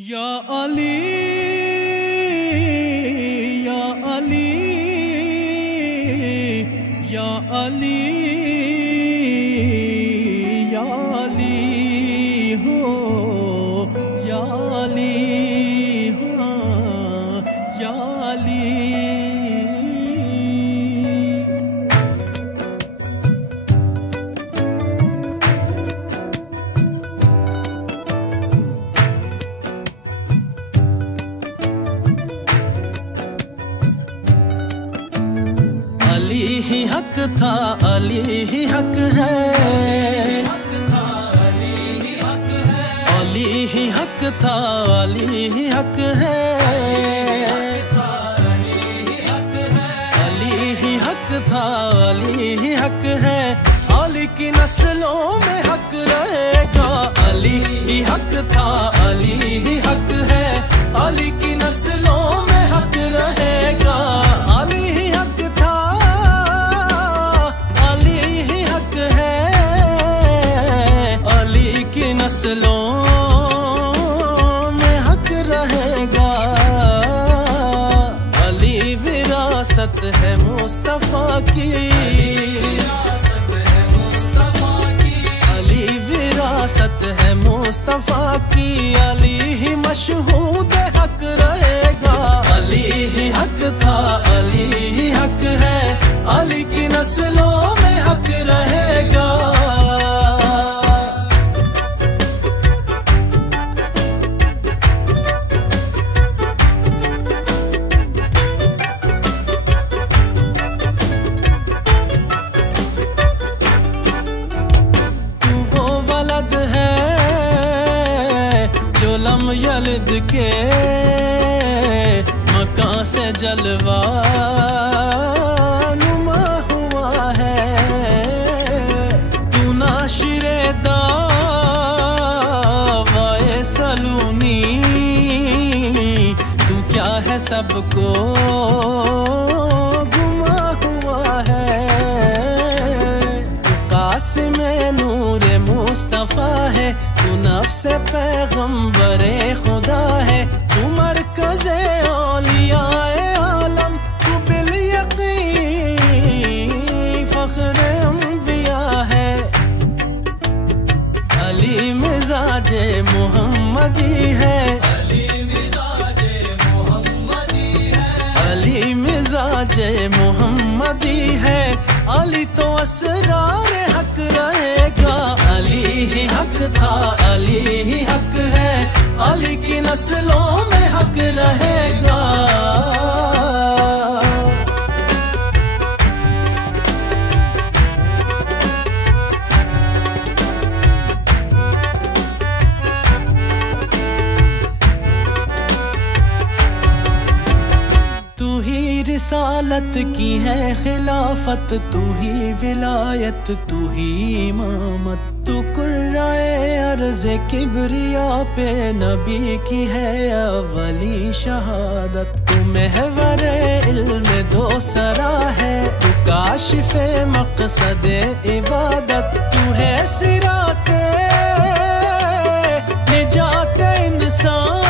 या अली या अली या अली या अली हो या अली हाँ या अली। अली ही हक था अली ही हक है, अली ही हक था अली ही हक है, अली ही हक था अली ही हक है। अली की नस्लों में हक रहेगा, अली ही हक था अली ही हक है, अली की नस्लों में हक रहेगा। अली ही हक था अली ही हक है, अली की नस्लों में हक रहेगा। अली विरासत है मुस्तफा की, अली विरासत है मुस्तफा की, अली ही मशहूद हक रहेगा। अली ही हक था अली ही हक है, अली की नस्लों में हक रहेगा। लम यलिद के मकां से जलवा नुमा हुआ है। तू नाशिरे दावाए सलूनी, तू क्या है सबको गुमा हुआ है। तू कासिमे नूरे मुस्तफा है, तू नफ्से पैगंबरे खुदा है, तू मरकज़े औलियाए आलम, तू बिल यकीन फ़ख्रे अंबिया है। अली मिजाजे मोहम्मदी है, अली मिजाजे मोहम्मदी है, अली मिजाजे मोहम्मदी है। अली तो असरार हक रहेगा, अली ही हक था अली ही हक है, अली की नस्लों में हक रहेगा। तू ही रिसालत की है खिलाफत, तू ही विलायत, तू ही इमामत, तू कुर्राए अर्ज़ किबरिया पे नबी की है अवली शहादत। तू महवरे इल्म दो सरा है, तू काशिफे मक़सदे इबादत, तू है सिराते निजाते इंसान,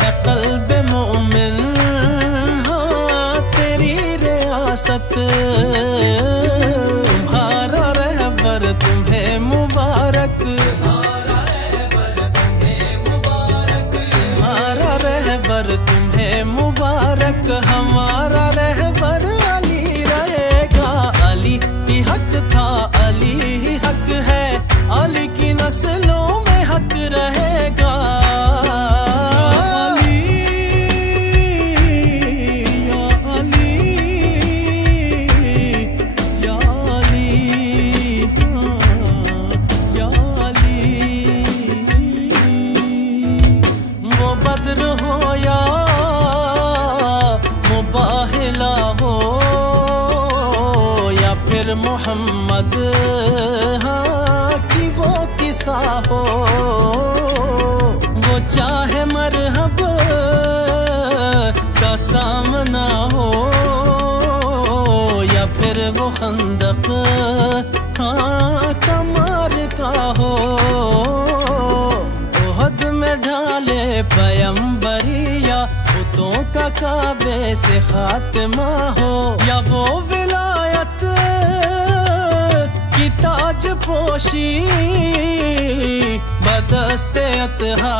है क़ल्ब मोमिन हाँ तेरी रियासत। तुम्हारा रहबर तुम्हें मुबारक, तुम्हारा रहबर तुम्हें मुबारक, हमारा रहबर अली रहेगा। अली ही हक था अली ही हक है, अली की नस्लों में हक रहेगा। मोहम्मद हाँ कि वो किसा हो, वो चाहे मरहब का सामना हो, या फिर वो खंदक हाँ कमार का हो। ओहद में ढा काबे से खात्मा हो, या वो विलायत की ताज पोशी बदस्ते अतहार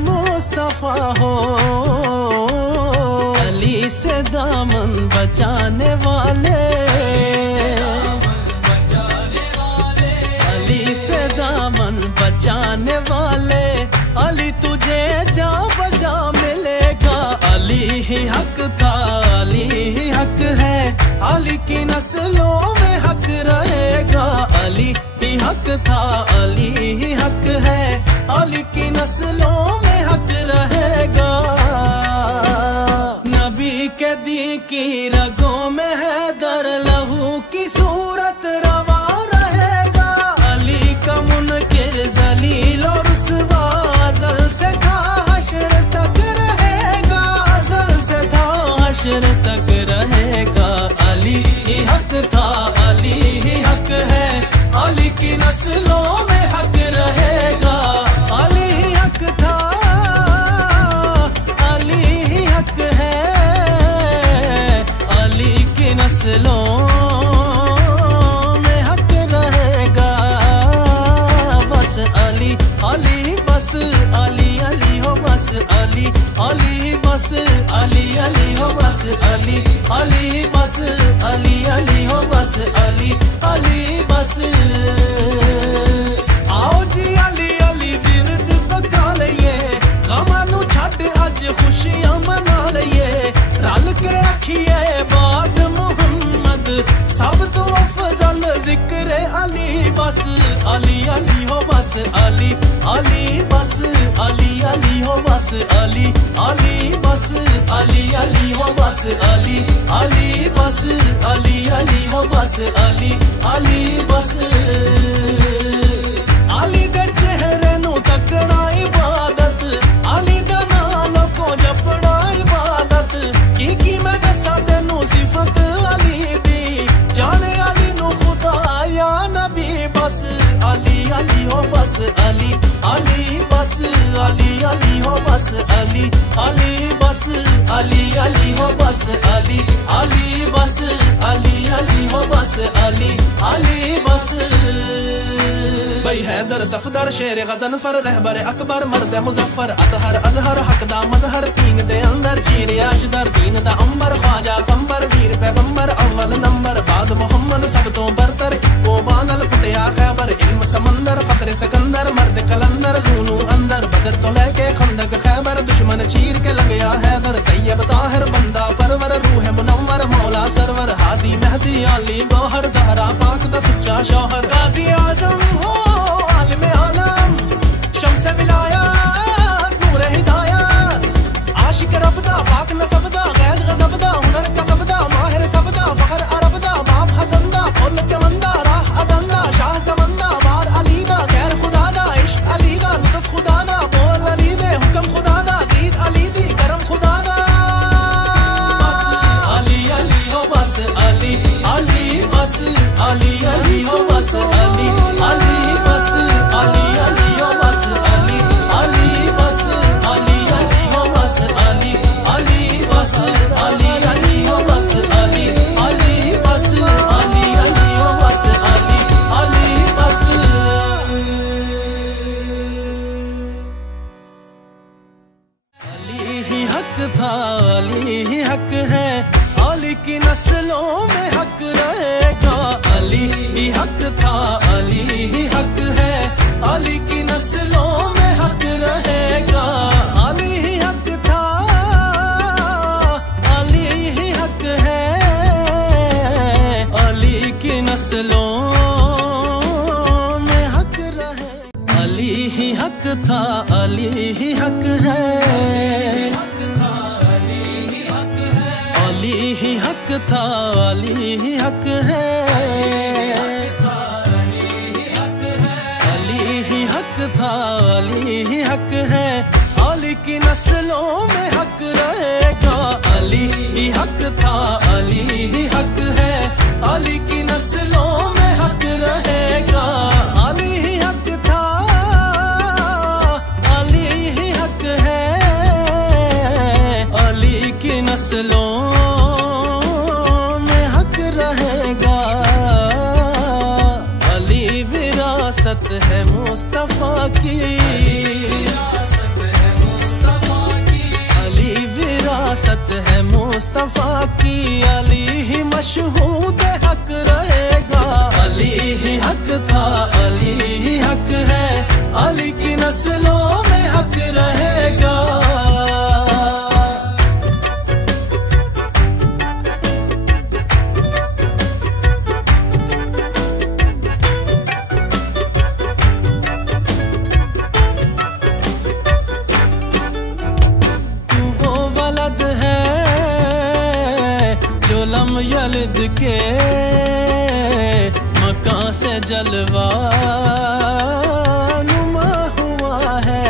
मुस्तफा हो। अली से दामन बचाने वाले, अली से दामन बचाने वाले, अली तुझे जा बजा मिलेगा। अली ही हक था, अली ही हक है, अली की नस्लों में हक रहेगा। अली ही हक था, अली ही हक है, अली की नस्लों में हक रहेगा। नबी के दी की रगों में है दर, लहू की सूरत रवा रहेगा। अली का मुनकिर जलील और रुसवा अज़ल से था हश्र तक रहेगा, अज़ल से था हश्र तक रहेगा। अली ही हक था, अली ही हक है, अली की नस्लों में हक रहेगा। अली ही हक था, अली ही हक है, अली की नस्लों में हक रहेगा। बस अली अली बस अली अली हो बस अली अली बस अली अली हो बस अली अली बस अली अली हो बस अली अली बस। आओ जी अली अली विरद पका लइए, गमां नू छड्ड अज खुशियां मना लइए। रल के आखिए बाद मुहम्मद सब तो अफजल जिक्र अली बस अली अली हो बस अली अली बस अली अली हो बस अली अली बस अली अली हो बस अली अली बस अली अली हो बस अली अली बस। अली दे चेहरे नू तकना इबादत, अली दा नाम को जपना इबादत। की मैं दसा तेनू सिफत अली दी, जाने अली नू खुदा या नबी बस अली अली हो बस अली अली बस अली अली हो बस अली अली बस अली अली हो बस अली अली बस अली अली हो बस अली अली बस। भाई हैदर सफदर शेर गजनफर रहबर अकबर मर्द मुजफ्फर अतहर अजहर हकदा मजहर तीन दे अंदर चीर आशदर दीन दा अंबर ख्वाजा कंबर वीर पैगंबर अव्वल नंबर बाद मोहम्मद सब तो बरतर इको बानल फटिया खैबर इल्म समंदर फखर सिकंदर मर्द कलंदर लूनू अंदर बदर तो लेके खंदक खैबर दुश्मन चीर के लग गया हैदर तैयब ताहिर बंदा परवर रूह मुनव्वर मौला सरवर हादी मेहदी अली गौहर जहरा पाक दा सच्चा शौहर गाजी आजम हो आलिम आलम शम्स विलायत नूर हिदायत आशिक रब दा पाक नसब दा गैज गजब दा हुनर कसब दा माहिर सब दा फखर अरब दा बाप हसन दा फुल चमंदा राह अदंदा शाह जमंदा बार अली दा गैर खुदा दा इश्क अली दा लुत्फ खुदा दा बोल अली दे हुक्म खुदा दा दीद अली दी करम खुदा दा। अली अली हो बस अली अली बस अली अली हो बस अली अली बस अली अली हो बस अली अली बस अली अली हो बस अली अली बस अली अली हो बस अली अली बस अली अली हो बस अली अली बस। अली ही हक था, अली ही हक है, अली की नस्लों में हक रहेगा। अली ही हक था, अली ही हक है, अली की नस्लों में हक रहेगा। अली ही हक था, अली ही हक है, अली की नस्लों में हक रहे। अली ही हक था, अली ही हक है, अली ही हक था, अली ही हक है, अली ही हक था, अली ही हक है, अली की नस्लों में हक रहेगा। अली ही हक था, अली ही हक है, अली की नस्लों में हक रहेगा। अली ही हक था, अली ही हक है, मुस्तफा की, अली विरासत है मुस्तफा की। अली ही मशहूद हक रहेगा, अली ही हक था, अली ही हक है, अली की नस्लों में हक रहेगा। लम यलिद के मकां से जलवा नुमा हुआ है।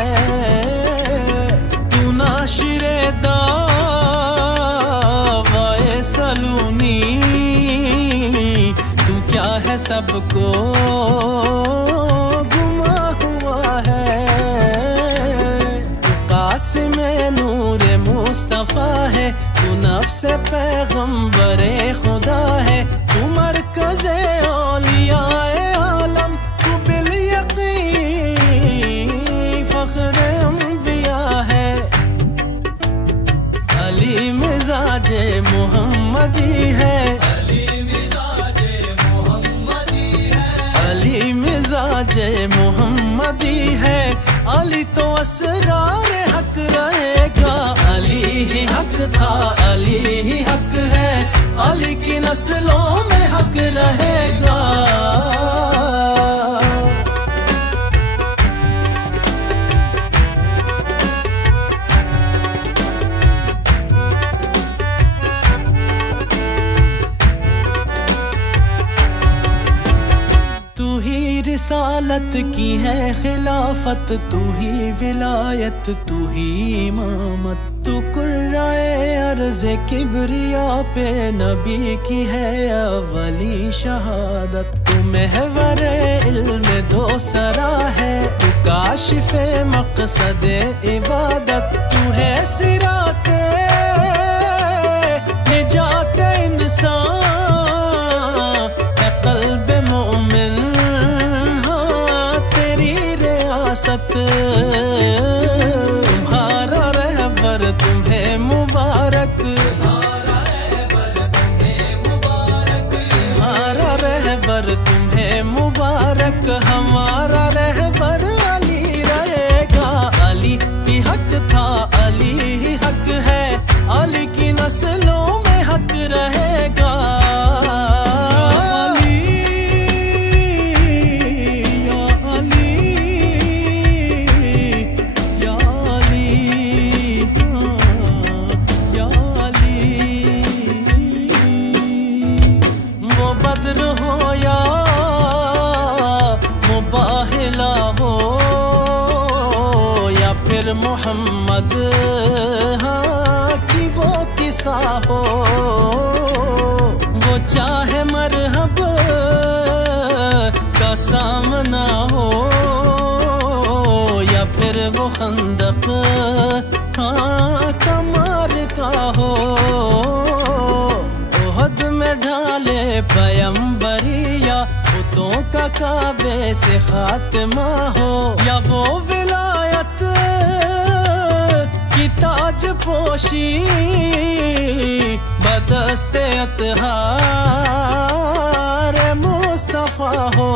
तू नाशिरे दावाए सलूनी, तू क्या है सबको गुमा हुआ है। तू कासिमे नूरे मुस्तफा है, तू नफ्से पैगंबरे खुदा है। तू मरकज़े औलियाए आलम, तू बिल यकीन फ़ख्रे अंबिया है। अली मिजाजे मोहम्मदी है, अली मिजाजे मोहम्मदी है, अली मिजाजे मोहम्मदी है। अली तो असरार हक रहेगा, अली ही हक था, अली ही हक है, अली की नस्लों में हक रहेगा। तू ही रिसालत की है खिलाफत, तू ही विलायत, तू ही इमामत। तू कुर्राए अर्ज़े किबरिया पे नबी की है अवली शहादत। तू महवरे इल्म दो सरा है, तू काशिफे मक़सदे इबादत। तू है सिराते निजाते इंसान, है क़ल्बे मोमिन हाँ तेरी रियासत। तुम्हारा रहबर तुम्हें मुबारक, तुम्हारा रहबर तुम्हें मुबारक। हमारा रहबर अली रहेगा, अली ही हक था, अली ही हक है, अली की नस्लों में हक रहेगा। मोहम्मद हाँ की वो किस्सा हो, वो चाहे मरहब का सामना हो, या फिर वो खंदक हाँ कमार का हो। ओहद में ढाले पैगंबरिया, बुतों का काबे से खात्मा हो, या वो विलायत की ताज पोशी बदस्ते अतहार मुस्तफा हो।